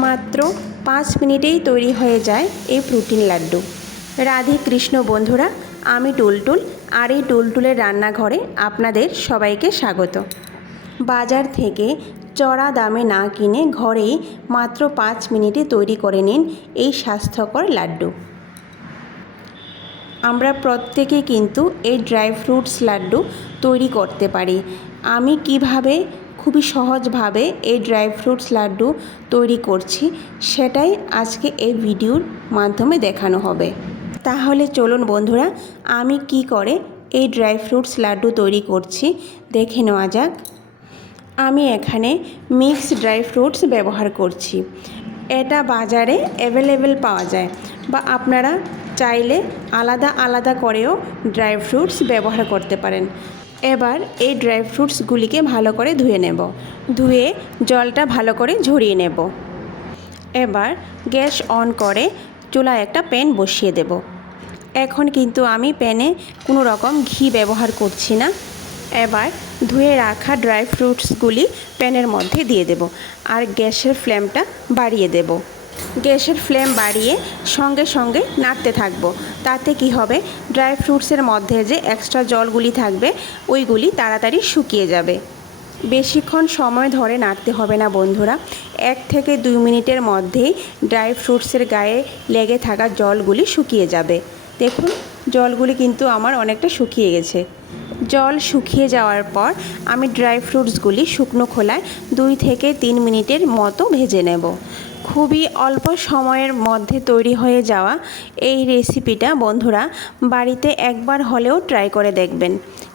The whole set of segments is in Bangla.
মাত্র 5 মিনিটেই তৈরি হয়ে যায় এই প্রোটিন লাড্ডু। রাধে কৃষ্ণ বন্ধুরা, আমি টুলটুল, আর এই টুলটুলের রান্নাঘরে আপনাদের সবাইকে স্বাগত। বাজার থেকে চড়া দামে না কিনে ঘরেই মাত্র 5 মিনিটে তৈরি করে নিন এই স্বাস্থ্যকর লাড্ডু। আমরা প্রত্যেকে কিন্তু এই ড্রাই ফ্রুটস লাড্ডু তৈরি করতে পারি। আমি কিভাবে খুবই সহজভাবে এই ড্রাই ফ্রুটস লাড্ডু তৈরি করছি সেটাই আজকে এই ভিডিওর মাধ্যমে দেখানো হবে। তাহলে চলুন বন্ধুরা, আমি কি করে এই ড্রাই ফ্রুটস লাড্ডু তৈরি করছি দেখে নেওয়া যাক। আমি এখানে মিক্স ড্রাই ফ্রুটস ব্যবহার করছি। এটা বাজারে অ্যাভেলেবেল পাওয়া যায়, বা আপনারা চাইলে আলাদা আলাদা করেও ড্রাই ফ্রুটস ব্যবহার করতে পারেন। এবার এই ড্রাই ফ্রুটসগুলিকে ভালো করে ধুয়ে নেব। ধুয়ে জলটা ভালো করে ঝরিয়ে নেব। এবার গ্যাস অন করে চুলায় একটা প্যান বসিয়ে দেব। এখন কিন্তু আমি প্যানে কোনো রকম ঘি ব্যবহার করছি না। এবার ধুয়ে রাখা ড্রাই ফ্রুটসগুলি প্যানের মধ্যে দিয়ে দেব, আর গ্যাসের ফ্লেমটা বাড়িয়ে দেব। গ্যাসের ফ্লেম বাড়িয়ে সঙ্গে সঙ্গে নাড়তে থাকবো। তাতে কি হবে, ড্রাই ফ্রুটসের মধ্যে যে এক্সট্রা জলগুলি থাকবে ওইগুলি তাড়াতাড়ি শুকিয়ে যাবে। বেশিক্ষণ সময় ধরে নাড়তে হবে না বন্ধুরা, 1 থেকে 2 মিনিটের মধ্যেই ড্রাই ফ্রুটসের গায়ে লেগে থাকা জলগুলি শুকিয়ে যাবে। দেখুন, জলগুলি কিন্তু আমার অনেকটা শুকিয়ে গেছে। জল শুকিয়ে যাওয়ার পর আমি ড্রাই ফ্রুটসগুলি শুকনো খোলায় 2 থেকে 3 মিনিটের মতো ভেজে নেব। খুবই অল্প সময়ের মধ্যে তৈরি হয়ে যাওয়া এই রেসিপিটা বন্ধুরা বাড়িতে একবার হলেও ট্রাই করে দেখবেন।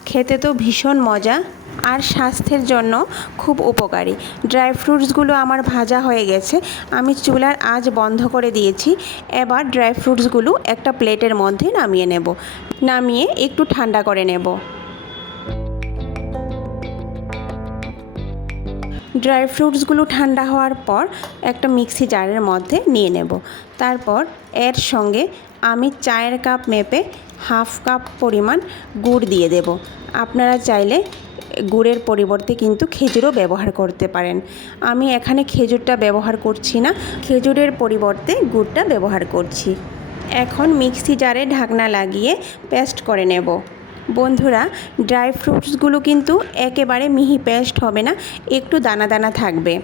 খেতে তো ভীষণ মজা আর স্বাস্থ্যের জন্য খুব উপকারী। ড্রাই ফ্রুটসগুলো আমার ভাজা হয়ে গেছে, আমি চুলার আঁচ বন্ধ করে দিয়েছি। এবার ড্রাই ফ্রুটসগুলো একটা প্লেটের মধ্যে নামিয়ে নেব। নামিয়ে একটু ঠান্ডা করে নেব। ড্রাই ফ্রুটসগুলো ঠান্ডা হওয়ার পর একটা মিক্সি জারের মধ্যে নিয়ে নেব। তারপর এর সঙ্গে আমি চায়ের কাপ মেপে হাফ কাপ পরিমাণ গুড় দিয়ে দেব। আপনারা চাইলে গুড়ের পরিবর্তে কিন্তু খেজুরও ব্যবহার করতে পারেন। আমি এখানে খেজুরটা ব্যবহার করছি না, খেজুরের পরিবর্তে গুড়টা ব্যবহার করছি। এখন মিক্সি জারে ঢাকনা লাগিয়ে পেস্ট করে নেব। বন্ধুরা, ড্রাই ফ্রুটসগুলো কিন্তু একেবারে মিহি পেস্ট হবে না, একটু দানা দানা থাকবে।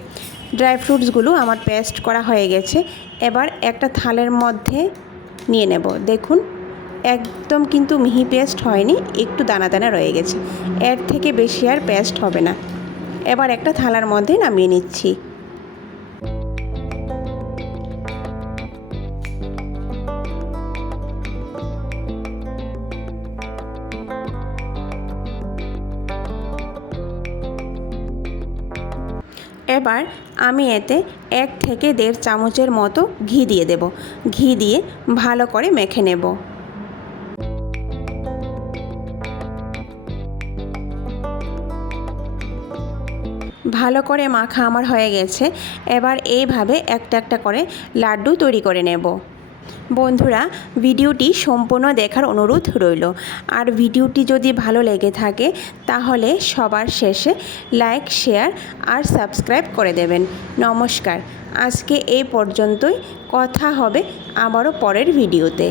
ড্রাই ফ্রুটসগুলো আমার পেস্ট করা হয়ে গেছে। এবার একটা থালের মধ্যে নিয়ে নেব। দেখুন, একদম কিন্তু মিহি পেস্ট হয়নি, একটু দানা দানা রয়ে গেছে। এর থেকে বেশি আর পেস্ট হবে না। এবার একটা থালার মধ্যে নামিয়ে নিচ্ছি। এবার আমি এতে 1 থেকে 1.5 চামচের মতো ঘি দিয়ে দেব। ঘি দিয়ে ভালো করে মেখে নেব। ভালো করে মাখা আমার হয়ে গেছে। এবার এইভাবে একটা একটা করে লাড্ডু তৈরি করে নেব। বন্ধুরা, ভিডিওটি সম্পূর্ণ দেখার অনুরোধ রইল। আর ভিডিওটি যদি ভালো লেগে থাকে তাহলে সবার শেষে লাইক, শেয়ার আর সাবস্ক্রাইব করে দেবেন। নমস্কার, আজকে এই পর্যন্তই। কথা হবে আবারও পরের ভিডিওতে।